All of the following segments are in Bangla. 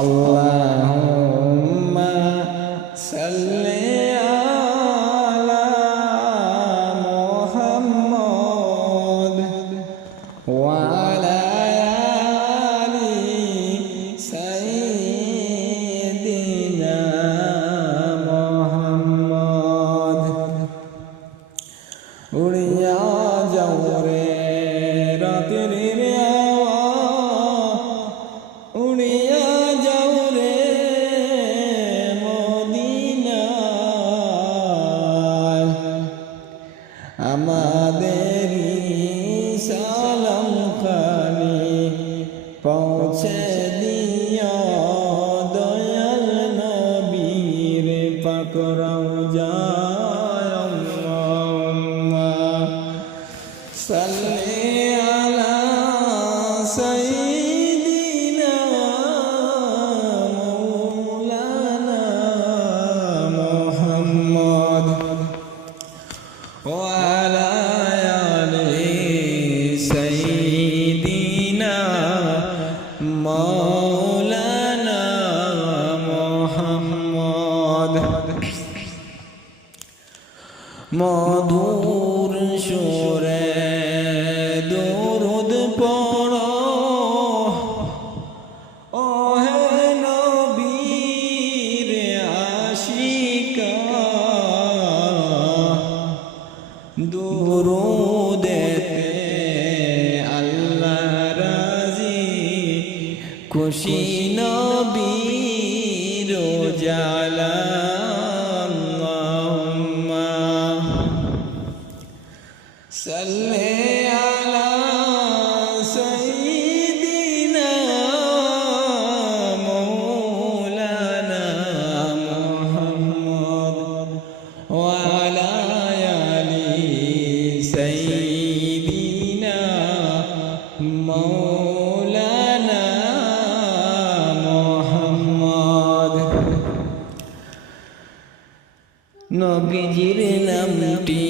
আল্লাহুম্মা সাল্লি আলা মুহাম্মাদ ওয়া আলা আলি সাইয়্যিদিনা মুহাম্মাদ। উড়িয়া যাও রে রাতের উড়িয়া যাও রে মদিনায়, আমাদেরই সালাম খানি পৌঁছে দিও দয়াল নবীর পাক রওজায়। আল্লাহুম্মা সাল্লি আলা সাইয়্যিদিনা মাওলানা মুহাম্মদ ওয়া আলা আলি সাইয়্যিদিনা মাওলানা মুহাম্মদ। মধুর সুরে দুরুদ পড়ো ও হে নবীর আশিকা, দুরুদেতে আল্লাহ রাজি, খুশি নবীর জালা। আল্লাহুম্মা সাল্লি আলা সাইয়্যিদিনা মাওলানা মুহাম্মদ ওয়া আলা আলি সাইয়্যিদিনা মাওলানা মুহাম্মদ। নবীজির নামটি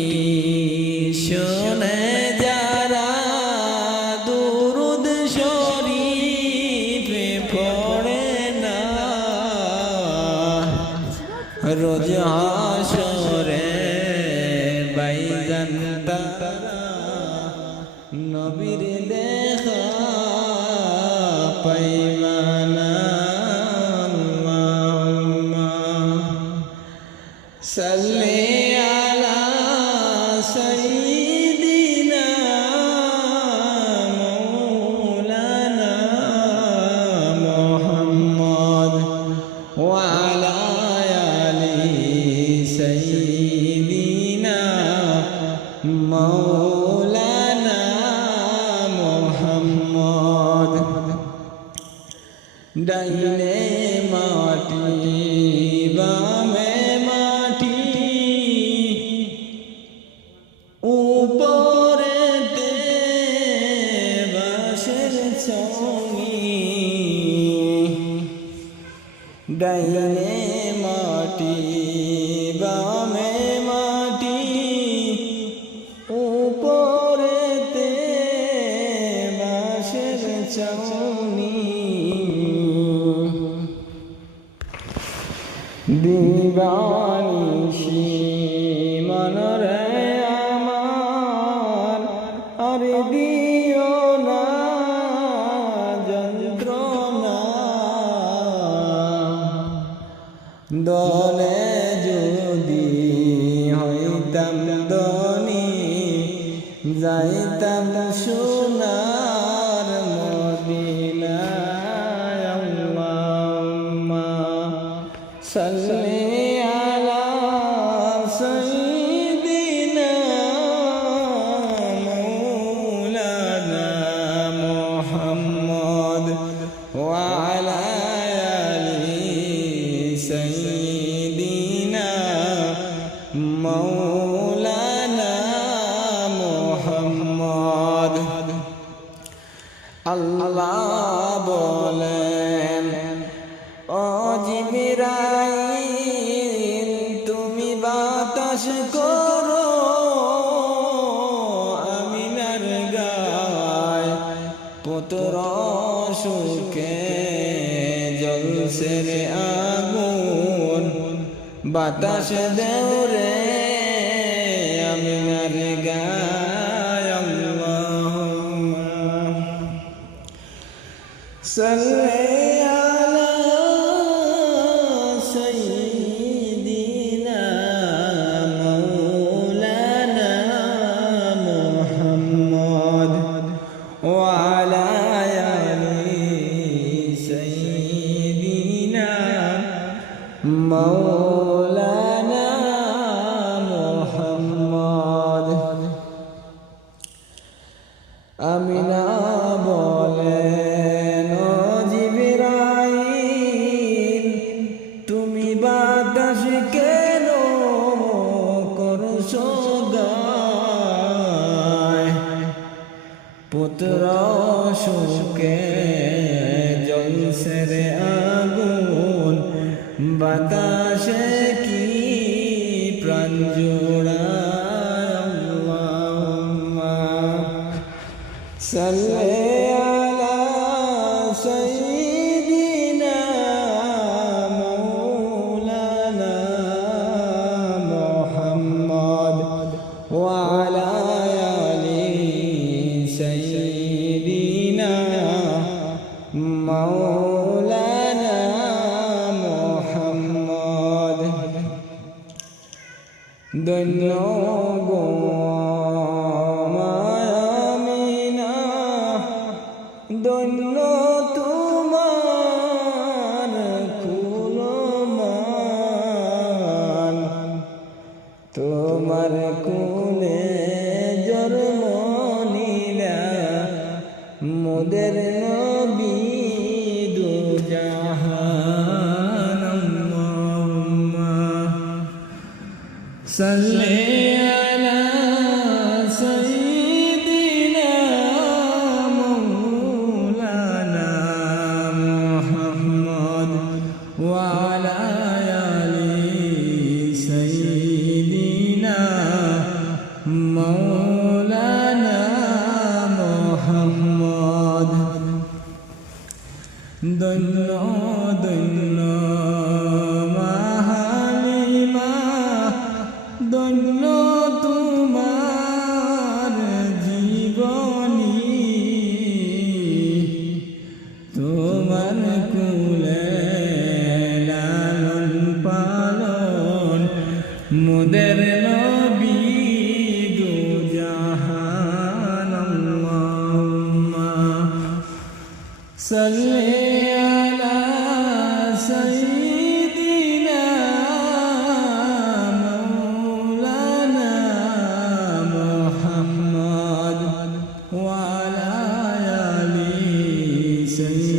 শোনে যারা দুরুদ শরীফ পড়ে না, রোজ হাসরে বাইজান তারা নবীর দেখা পাইবানা। আল্লাহুম্মা সাল্লি আলা সাইয়্যিদিনা মাওলানা মুহাম্মদ ওয়া আলা আলি সাইয়্যিদিনা মাওলানা মুহাম্মদ। ডাইনে মাটি বামে মাটি, উপরেতে বাঁশের ছড়ি, ডাইনে মাটি বামে মাটি, উপরেতে বাঁশের ছড়ি। দিবানিশি মনরে আমার আর দিও না যন্ত্রণা, দলে যদি হইতাম ধনী যাইতাম সোনার মদিনায়। আল্লাহুম্মা সাল্লি আলা সাইয়্যিদিনা মাওলানা মুহাম্মদ ওয়া আলা আলি সাইয়্যিদিনা মাওলানা মুহাম্মদ। আল্লাহ বলেন ও জিবরাইল তুমি বাতাস করো আমিনার গায় পুত্র সুখে জল জলসের আগুন বাতাস দেউরে আমিনার গায় আল্লাহুম্মা সাল্লি আলা সাইয়্যিদিনা মাওলানা মুহাম্মদ ওয়া আলা মৌলানা মুহাম্মদ আমিনা বলেন ও জিবরাইল তুমি বাতাস কেন করছো গায় পুত্র সুখে জলসে রে আগুন বাতাসে কি প্রাণ জোড়ায় আল্লাহুম্মা সাল্লি আলা সাইয়্যিদিনা মাওলানা মুহাম্মদ ওয়া আলা আলি সাইয়্যিদিনা মাওলানা ধন্য গো আমিনা ধন্য তোমার কুলমান তোমার কুলে জন্ম নিলা মোদের নবী দু জাহান আল্লাহুম্মা সাল্লি আলা সাইয়্যিদিনা মাওলানা মুহাম্মদ ওয়া আলা আলি সাইয়্যিদিনা মাওলানা মুহাম্মদ ধন্য ধন্য ধন্য তোমার জীবনী তোমার কুলে লালন পালন মোদের নবী দু জাহান আল্লাহুম্মা সাল্লি আলা সাইয়্যিদিনা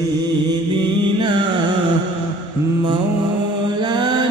سيدنا مولانا